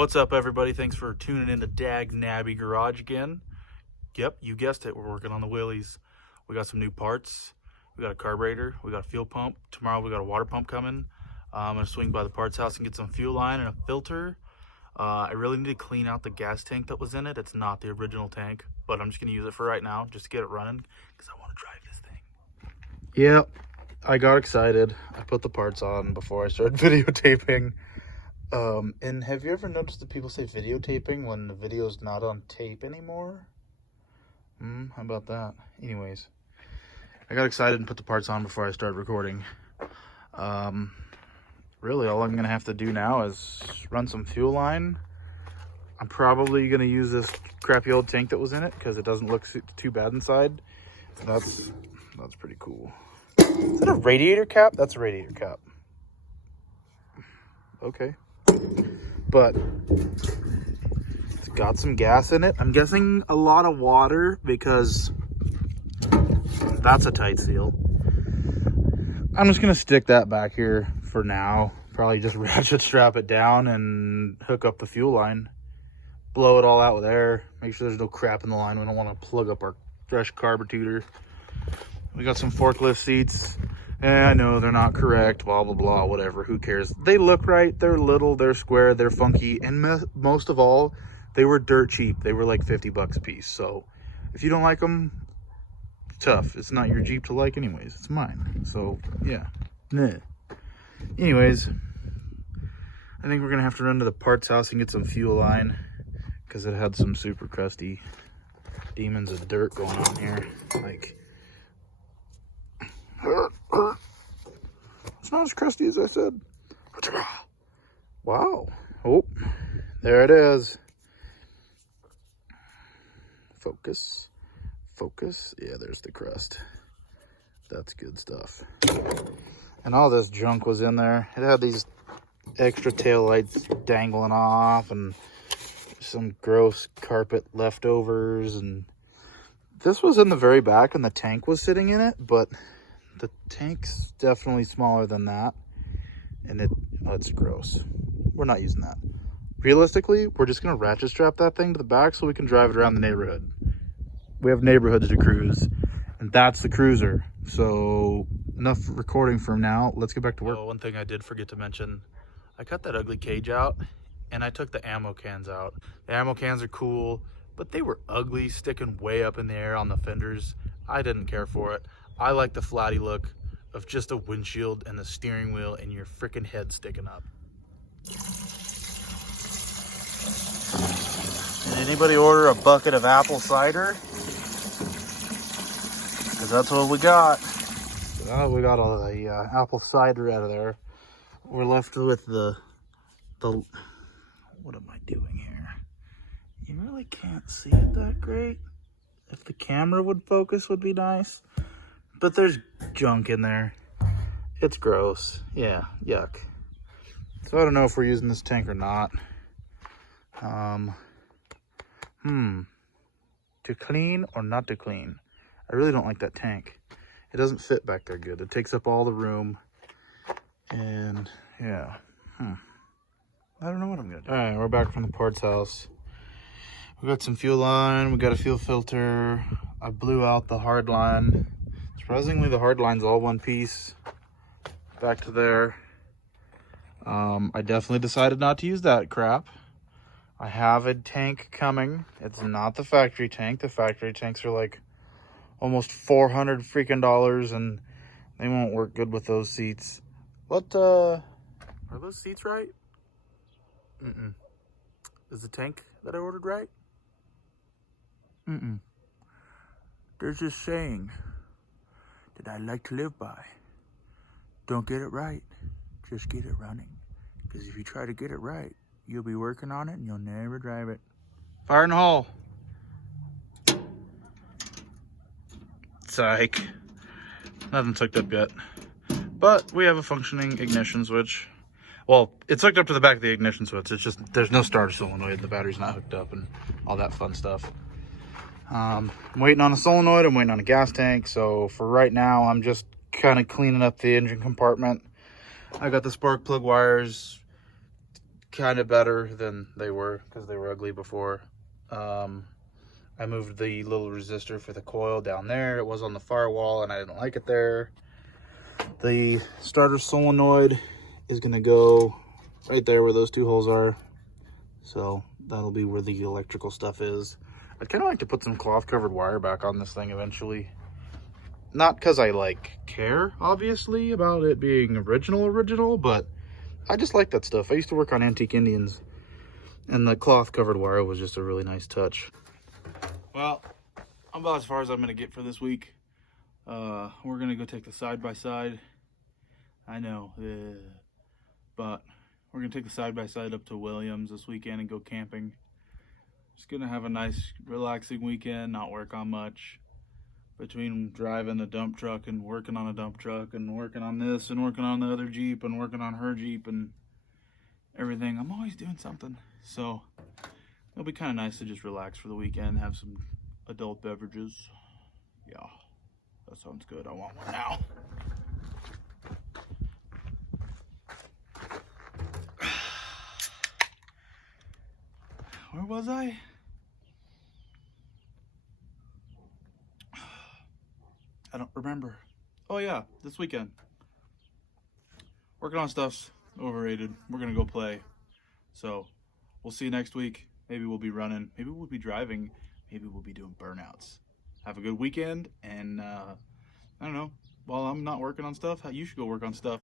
What's up, everybody? Thanks for tuning in to Dag Nabby Garage again. Yep, you guessed it. We're working on the Willys. We got some new parts. We got a carburetor. We got a fuel pump. Tomorrow we got a water pump coming. I'm going to swing by the parts house and get some fuel line and a filter. I really need to clean out the gas tank that was in it. It's not the original tank, but I'm just going to use it for right now just to get it running because I want to drive this thing. Yep, I got excited. I put the parts on before I started videotaping. And have you ever noticed that people say videotaping when the video's not on tape anymore? How about that? Anyways, I got excited and put the parts on before I started recording. Really, all I'm going to have to do now is run some fuel line. I'm probably going to use this crappy old tank that was in it because it doesn't look too bad inside. That's pretty cool. Is that a radiator cap? That's a radiator cap. Okay. But it's got some gas in it. I'm guessing a lot of water because that's a tight seal. I'm just gonna stick that back here for now. Probably just ratchet strap it down and hook up the fuel line. Blow it all out with air. Make sure there's no crap in the line. We don't want to plug up our fresh carburetor. We got some forklift seats. I know they're not correct, blah, blah, blah, whatever, who cares? They look right, they're little, they're square, they're funky, and most of all, they were dirt cheap. They were like 50 bucks a piece, so if you don't like them, tough. It's not your Jeep to like anyways, it's mine, so yeah. Anyways, I think we're gonna have to run to the parts house and get some fuel line, because it had some super crusty demons of dirt going on here, like... It's not as crusty as I said. Wow. Oh, there it is. Focus. Focus. Yeah, there's the crust. That's good stuff. And all this junk was in there. It had these extra tail lights dangling off and some gross carpet leftovers. And this was in the very back and the tank was sitting in it, but the tank's definitely smaller than that, and it's gross. We're not using that. Realistically, we're just gonna ratchet strap that thing to the back so we can drive it around the neighborhood. We have neighborhoods to cruise, and that's the cruiser. So enough recording for now. Let's get back to work. Oh, one thing I did forget to mention, I cut that ugly cage out, and I took the ammo cans out. The ammo cans are cool, but they were ugly, sticking way up in the air on the fenders. I didn't care for it. I like the flatty look of just a windshield and the steering wheel and your freaking head sticking up. Did anybody order a bucket of apple cider? Because that's what we got. We got all the apple cider out of there. We're left with the... What am I doing here? You really can't see it that great. If the camera would focus would be nice. But there's junk in there. It's gross. Yeah, yuck. So I don't know if we're using this tank or not. To clean or not to clean? I really don't like that tank. It doesn't fit back there good. It takes up all the room. And yeah. I don't know what I'm gonna do. All right, we're back from the parts house. We got some fuel line. We got a fuel filter. I blew out the hard line. Surprisingly, the hard line's all one piece. Back to there. I definitely decided not to use that crap. I have a tank coming. It's not the factory tank. The factory tanks are like almost $400 freaking dollars, and they won't work good with those seats. What, are those seats right? Is the tank that I ordered right? There's this saying that I like to live by. Don't get it right, just get it running. Because if you try to get it right, you'll be working on it and you'll never drive it. Fire in the hole. Psych. Nothing's hooked up yet. But we have a functioning ignition switch. Well, it's hooked up to the back of the ignition switch. It's just, there's no starter solenoid. The battery's not hooked up and all that fun stuff. I'm waiting on a solenoid. I'm waiting on a gas tank. So for right now, I'm just kind of cleaning up the engine compartment. I got the spark plug wires kind of better than they were because they were ugly before. I moved the little resistor for the coil down there. It was on the firewall and I didn't like it there. The starter solenoid is going to go right there where those two holes are. So that'll be where the electrical stuff is. I'd kind of like to put some cloth covered wire back on this thing eventually. Not because I care, obviously, about it being original, but I just like that stuff. I used to work on Antique Indians, and the cloth covered wire was just a really nice touch. Well, I'm about as far as I'm gonna get for this week. We're gonna go take the side-by-side. I know, but we're gonna take the side-by-side up to Williams this weekend and go camping. Just gonna have a nice, relaxing weekend, not work on much. Between driving a dump truck and working on a dump truck and working on this and working on the other Jeep and working on her Jeep and everything, I'm always doing something. So it'll be kind of nice to just relax for the weekend, have some adult beverages. Yeah, that sounds good. I want one now. Where was I? I don't remember. Oh yeah, this weekend. Working on stuff's overrated. We're gonna go play. So we'll see you next week. Maybe we'll be running. Maybe we'll be driving. Maybe we'll be doing burnouts. Have a good weekend. And I don't know. While I'm not working on stuff, you should go work on stuff.